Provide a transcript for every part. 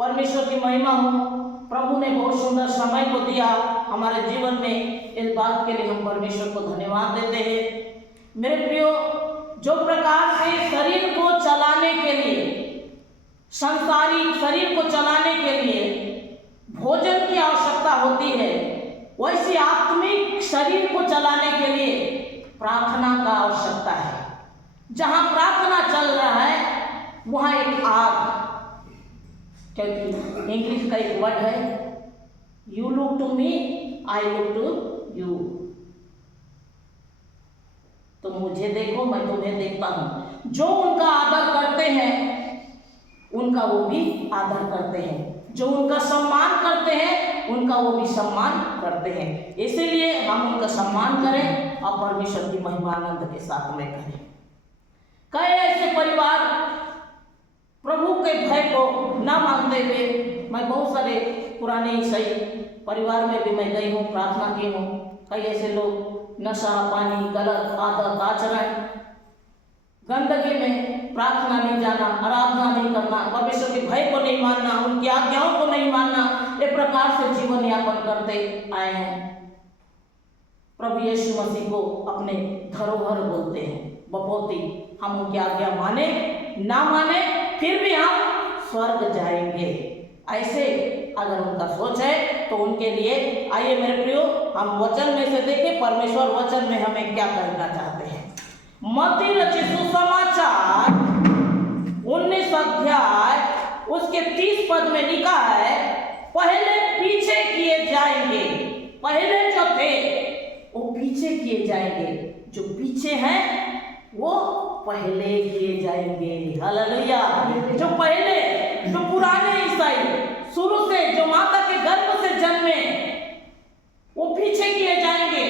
परमेश्वर की महिमा हो। प्रभु ने बहुत सुंदर समय को दिया हमारे जीवन में, इस बात के लिए हम परमेश्वर को धन्यवाद देते हैं। मेरे प्रियो, जो प्रकार से शरीर को चलाने के लिए, सांसारिक शरीर को चलाने के लिए भोजन की आवश्यकता होती है, वैसे आत्मिक शरीर को चलाने के लिए प्रार्थना का आवश्यकता है। जहां प्रार्थना चल रहा है वहां एक आग, क्योंकि इंग्लिश का एक वर्ड है, you look to me, I look to you. तुम मुझे देखो, मैं तुम्हें देखता हूं। जो उनका आदर करते हैं उनका वो भी आदर करते हैं, जो उनका सम्मान करते हैं उनका वो भी सम्मान करते हैं। इसीलिए हम उनका सम्मान करें और परमेश्वर की महिमा आनंद के साथ में करें। कई ऐसे परिवार प्रभु के भय को ना मानते हुए, मैं बहुत सारे पुराने ईसाई परिवार में भी मैं गई हूँ, प्रार्थना की हूँ। कई ऐसे लोग नशा पानी, गलत आदत आचरण, गंदगी में प्रार्थना नहीं जाना, आराधना नहीं करना, परमेश्वर के भय को नहीं मानना, उनकी आज्ञाओं को नहीं मानना, एक प्रकार से जीवन यापन करते आए हैं। प्रभु यीशु मसीह को अपने धरोहर बोलते हैं, बपौती। हम उनकी आज्ञा माने ना माने फिर भी हम स्वर्ग जाएंगे, ऐसे अगर उनका सोच है तो उनके लिए आइए मेरे प्रियो हम वचन में से देखें परमेश्वर वचन में हमें क्या कहना चाहते हैं। मत्ती रचित सुसमाचार 19 अध्याय उसके 30 पद में लिखा है, पहले पीछे किए जाएंगे। पहले जो थे वो पीछे किए जाएंगे, जो पीछे हैं वो पहले किए जाएंगे। हालेलुया। जो पहले, जो पुराने ईसाई शुरू से जो माता के गर्भ से जन्मे, वो पीछे किए जाएंगे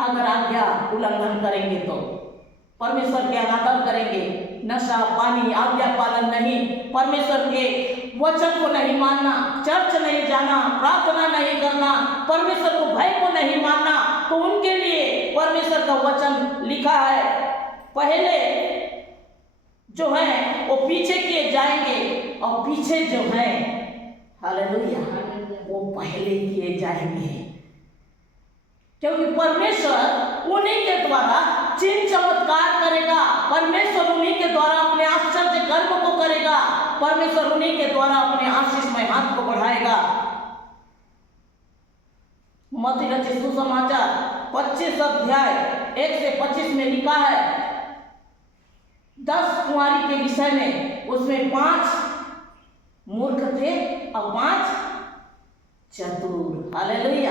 अगर आज्ञा उल्लंघन करेंगे तो। परमेश्वर के अनादर करेंगे, नशा पानी, आज्ञा पालन नहीं, परमेश्वर के वचन को नहीं मानना, चर्च नहीं जाना, प्रार्थना नहीं करना, परमेश्वर को भय को नहीं मानना, तो उनके लिए परमेश्वर का वचन लिखा है पहले जो है वो पीछे किए जाएंगे और पीछे जो है, हालेलुया, वो पहले किए जाएंगे। क्योंकि परमेश्वर उन्हीं के द्वारा चिन्ह चमत्कार करेगा, परमेश्वर उन्हीं के द्वारा अपने आश्चर्य कर्म को करेगा, परमेश्वर उन्हीं के द्वारा अपने आशीषमय हाथ को बढ़ाएगा। मत्ती रचित सुसमाचार 25 अध्याय 1 से 25 में लिखा है 10 कुंवारी के विषय में। उसमें 5 मूर्ख थे और 5 चतुर। हालेलुया।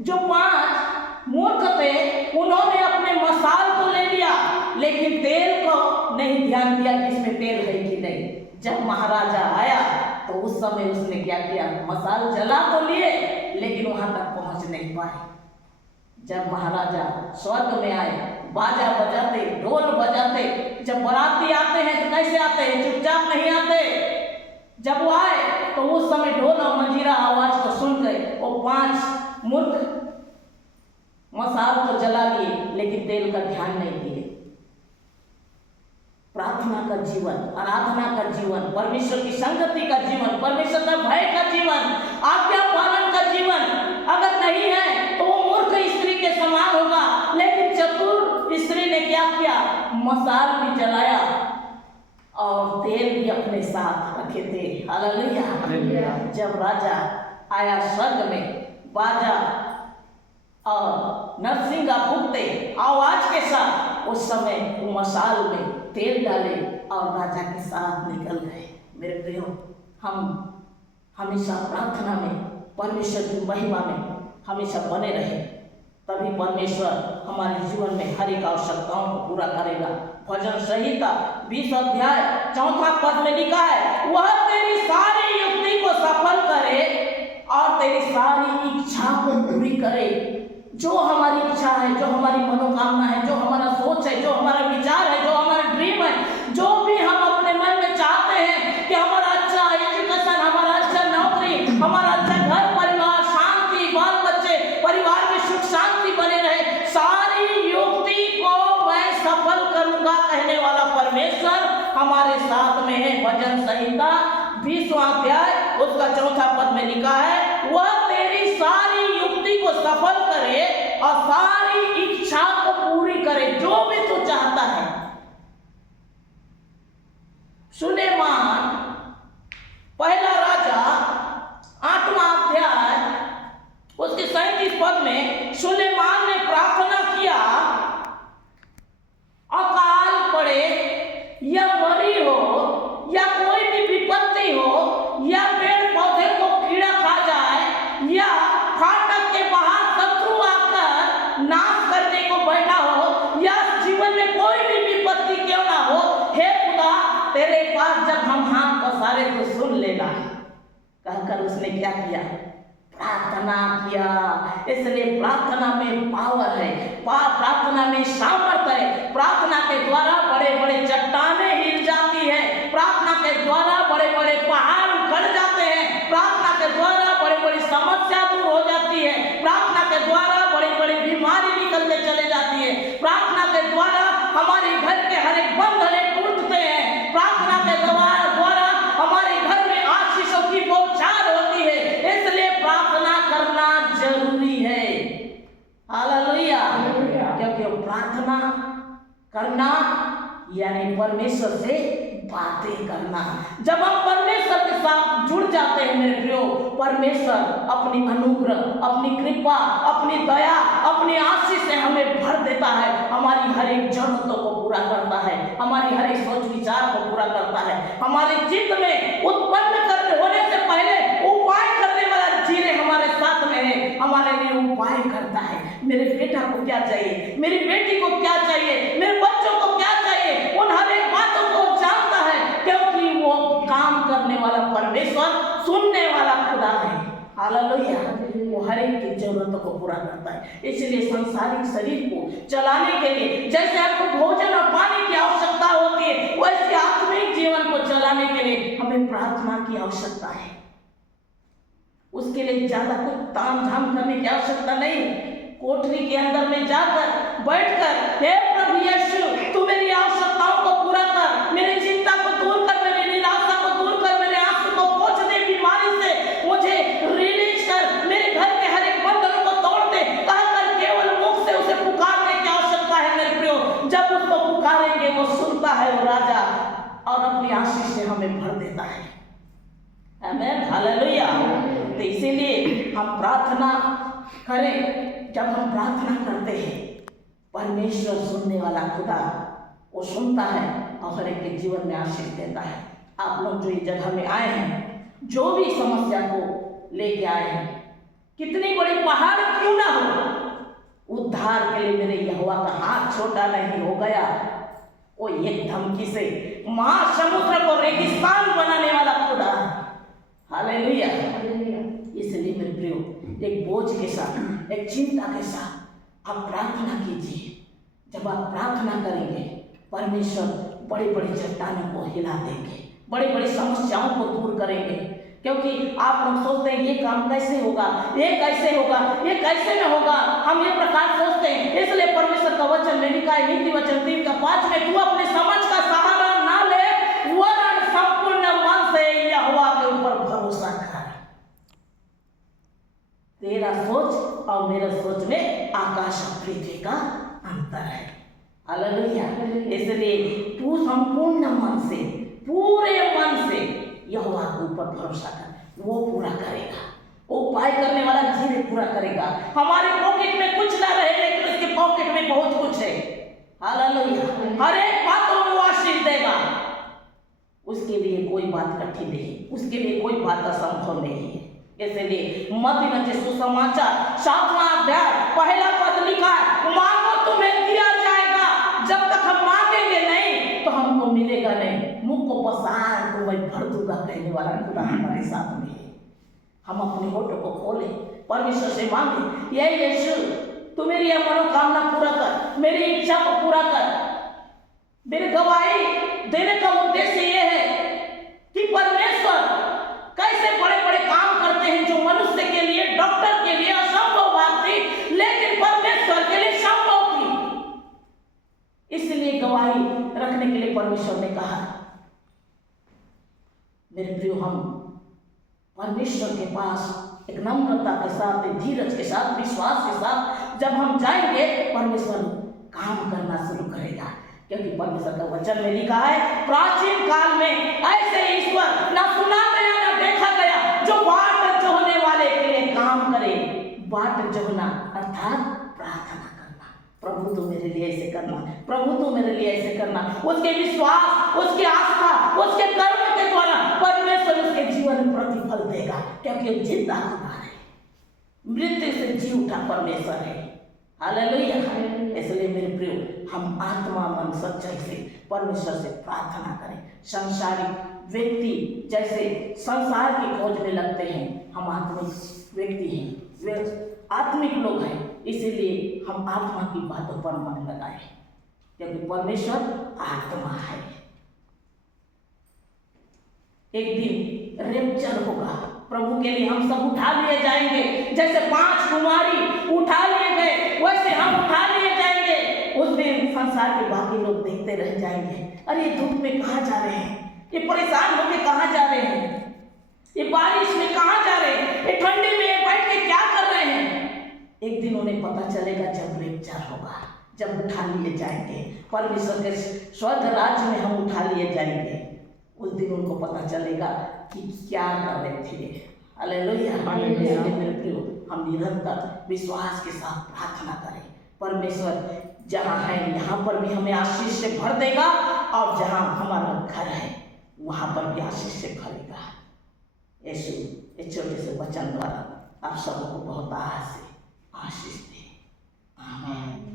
जो 5 मूर्ख थे उन्होंने अपने मसाल को ले लिया, लेकिन तेल को नहीं ध्यान दिया कि इसमें तेल है कि नहीं। जब महाराजा आया तो उस समय उसने क्या किया, मसाल जला तो लिए लेकिन वहां तक पहुंच नहीं पाए। जब महाराजा स्वर्ग में आए, बाजा बजाते, ढोल बजाते, जब बाराती आते हैं तो कैसे आते हैं, चुपचाप नहीं आते। जब वो आए तो उस समय ढोल और मंजीरा आवाज को सुन गए। वो 5 मूर्ख मसाल तो जला लिए लेकिन तेल का ध्यान नहीं दिए। प्रार्थना का जीवन, आराधना का जीवन, परमेश्वर की संगति का जीवन, परमेश्वर का भय का जीवन, आज्ञा पालन का जीवन अगर नहीं है तो वो मूर्ख स्त्री के समान होगा। लेकिन चतुर स्त्री ने क्या किया, मसाल भी जलाया और तेल भी अपने साथ रखे थे। हालेलुया। जब राजा आया स्वर्ग में, बाजा और नरसिंगा फूंकते आवाज के साथ, उस समय वो मसाल में तेल डाले और राजा के साथ निकल गए। मेरे प्रियो, हम हमेशा प्रार्थना में, परमेश्वर की महिमा में हमेशा बने रहे, तभी परमेश्वर हमारे जीवन में हर एक आवश्यकताओं को पूरा करेगा। भजन संहिता 20 अध्याय 4 पद में लिखा है, वह तेरी सारी युक्ति को सफल करे और तेरी सारी इच्छा को पूरी करे। जो हमारी इच्छा है, जो हमारी मनोकामना है, जो हमारा सोच है, जो हमारा विचार है, जो हमारा ड्रीम है, जो भी हम अपने मन में चाहते हैं कि हमारा अच्छा एजुकेशन, हमारा अच्छा नौकरी, हमारा अच्छा घर परिवार, शांति, बाल बच्चे, परिवार में सुख शांति बने रहे, सारी युक्ति को मैं सफल करूंगा कहने वाला परमेश्वर हमारे साथ में है। भजन संहिता 20वां अध्याय चौथा पद में लिखा है, वह तेरी सारी युक्ति को सफल करे और सारी इच्छा को पूरी करे, जो भी तू चाहता है। सुलेमान पहला राजा 8वां अध्याय उसके 37 पद में सुलेमान ने प्रार्थना किया, अकाल पड़े या मरी हो या कोई भी विपत्ति हो या पेड़ पौधे को कीड़ा खा जाए या फाटक के बाहर शत्रु आकर नाश करने को बैठा हो या जीवन में कोई भी विपत्ति क्यों ना हो, हे खुदा तेरे पास जब हम हाथ पसारे तो सुन लेना, कहकर उसने क्या किया? प्रार्थना किया। इसलिए प्रार्थना में पावर है, प्रार्थना में सामर्थ्य है। प्रार्थना के द्वारा बड़े बड़े चट्टानें हिल जाती है, प्रार्थना के द्वारा बड़े बड़े पहाड़ उखड़ जाते हैं, प्रार्थना के द्वारा बड़ी बड़ी समस्या दूर हो जाती है, प्रार्थना के द्वारा बड़ी बड़ी बीमारी निकलते चले जाती है, प्रार्थना के द्वारा हमारे घर के हर एक बंधन टूटते हैं, प्रार्थना के द्वारा हमारे घर में आशीषों की बौछार होती है। इसलिए प्रार्थना करना जरूरी है। हालेलुया। क्योंकि प्रार्थना करना यानी परमेश्वर से बातें करना। जब हम परमेश्वर के साथ जुड़ जाते हैं मेरे प्रियो, परमेश्वर अपनी अनुग्रह, अपनी कृपा, अपनी दया, अपनी आशीष से हमें भर देता है, हमारी हर एक जरूरतों को पूरा करता है, हमारी हर एक सोच विचार को पूरा करता है, हमारे चित्त में उत्पन्न करने होने से पहले उपाय करने वाला जीरे हमारे साथ में है, हमारे लिए उपाय करता है। मेरे बेटा को क्या चाहिए, मेरी बेटी को क्या चाहिए, मेरे बच्चों को क्या चाहिए, उन हर एक बातों को जानता है, क्योंकि वो काम करने वाला परमेश्वर, सुनने वाला खुदा है। हालेलुया। वो हर एक की जरूरतों को पूरा करता है। इसलिए सांसारिक शरीर को चलाने के लिए जैसे आपको भोजन और पानी की आवश्यकता होती है, वैसे आत्मिक जीवन को चलाने के लिए हमें प्रार्थना की आवश्यकता है। उसके लिए ज्यादा कुछ ताम झाम करने की आवश्यकता नहीं। कोठरी के अंदर में जाकर बैठकर, हे प्रभु यीशु तू मेरी आवश्यकताओं को पूरा कर, मेरी चिंता को दूर कर, मेरी निराशा को दूर कर, मेरे आंसू को पोंछ दे, बीमारी से मुझे रिलीज कर, मेरे घर के हर एक बंधन को तोड़ दे, कहकर केवल मुख से उसे पुकारने की आवश्यकता है मेरे प्रियो। जब उसको पुकारेंगे वो सुनता है वो राजा, और अपनी आशीष से हमें भर देता है। आमीन। हालेलुया। तो इसीलिए हम प्रार्थना करें। जब हम प्रार्थना करते हैं, परमेश्वर सुनने वाला खुदा वो सुनता है और हर एक के जीवन में आशीष देता है। आप लोग जो इस जगह में आए हैं, जो भी समस्या को लेके आए हैं, कितनी बड़ी पहाड़ क्यों ना हो, उद्धार के लिए मेरे यहोवा का हाथ छोटा नहीं हो गया। वो एक धमकी से महासमुद्र को रेगिस्तान बनाने वाला खुदा। हालेलुया। इसलिए मेरे प्रियो, एक बोझ के साथ, एक चिंता के साथ आप प्रार्थना कीजिए। जब आप प्रार्थना करेंगे, परमेश्वर बड़ी बड़ी चट्टानों को हिला देंगे, बड़ी बड़ी समस्याओं को दूर करेंगे। क्योंकि आप लोग सोचते हैं ये काम कैसे होगा, ये कैसे होगा, ये कैसे में होगा, हम ये प्रकार सोचते हैं। इसलिए परमेश्वर का वचन में लिखा है, नीति वचन 3:5 में, तू अपने समझ का सहारा ना ले, वरन संपूर्ण मन से यहोवा के ऊपर भरोसा कर। तेरा सोच और मेरा सोच में आकाश और पृथ्वी का अंतर है। हालेलुया। इसलिए तू संपूर्ण मन से, पूरे मन से यहोवा के ऊपर भरोसा कर, वो पूरा करेगा। वो उपाय करने वाला धीरे पूरा करेगा। हमारे पॉकेट में कुछ ना रहे, लेकिन उसके पॉकेट में बहुत कुछ है। हालेलुया। हर एक बातों में वो आशीष देगा। उसके लिए कोई बात कठिन नहीं, उसके लिए कोई बात असंभव नहीं है। इसलिए मत्ती नचित सुसमाचार 7वां अध्याय पहला पद लिखा है, मांगो तुम्हें दिया जाएगा, जब तक हम मांगेंगे नहीं तो हमको मिलेगा नहीं। मुंह को पसार तो मैं भर दूंगा कहने वाला खुदा हमारे साथ में है। हम अपने होठों को खोले, परमेश्वर से मांगे, ये यीशु तू मेरी यह मनोकामना पूरा कर, मेरी इच्छा को पूरा कर। मेरी गवाही देने का उद्देश्य ये है कि परमेश्वर कैसे बड़े बड़े काम करते हैं, जो मनुष्य के लिए, डॉक्टर के लिए असंभव बात थी, लेकिन परमेश्वर के लिए संभव थी। इसलिए गवाही रखने के लिए परमेश्वर ने कहा। मेरे प्रियो, हम परमेश्वर के पास एक नम्रता के साथ, एक धीरज के साथ, विश्वास के साथ जब हम जाएंगे, परमेश्वर काम करना शुरू करेगा। क्योंकि परमेश्वर का वचन में लिखा है, प्राचीन काल में ऐसे ईश्वर ना सुना गया ना देखा गया जो बाट जोहने वाले के लिए काम करे। बाट जोहना अर्थात प्रार्थना करना, प्रभु तू मेरे लिए ऐसे करना, प्रभु तू मेरे लिए ऐसे करना। उसके विश्वास, उसकी आस्था, उसके कर्म के द्वारा परमेश्वर उसके जीवन में प्रतिफल देगा। क्योंकि वो जिंदा हुआ है, मृत्यु से जी उठा परमेश्वर है। हालेलुया। इसलिए मेरे प्रियो, हम आत्मा मन सच्चाई से परमेश्वर से प्रार्थना करें। संसारिक व्यक्ति जैसे संसार की खोज में लगते हैं, हम आत्मिक व्यक्ति हैं, वे आत्मिक लोग हैं। इसीलिए हम आत्मा की बातों पर मन लगाएं, क्योंकि परमेश्वर आत्मा है। एक दिन रेप्चर होगा, प्रभु के लिए हम सब उठा लिए जाएंगे। जैसे 5 कुमारी उठा लिए गए, वैसे हम उठा लिए जाएंगे। उस दिन संसार के बाकी लोग देखते रह जाएंगे, अरे धूप में कहाँ जा रहे हैं, ये परेशान होके कहाँ जा रहे हैं, ये बारिश में कहाँ जा रहे हैं, ये ठंडी में बैठ के क्या कर रहे हैं। एक दिन उन्हें पता चलेगा जब रेप्चर होगा, जब उठा लिए जाएंगे परमेश्वर के स्वर्ग राज्य में, हम उठा लिए जाएंगे। उस दिन उनको पता चलेगा कि क्या कर रहे थे। हालेलुया। मेरे प्रियो, हम निरंतर विश्वास के साथ प्रार्थना करें। परमेश्वर जहाँ है यहाँ पर भी हमें आशीष से भर देगा, और जहाँ हमारा घर है वहाँ पर भी आशीष से भरेगा। यीशु इस छोटे से वचन द्वारा आप सबको बहुत आशीष दे। आमीन।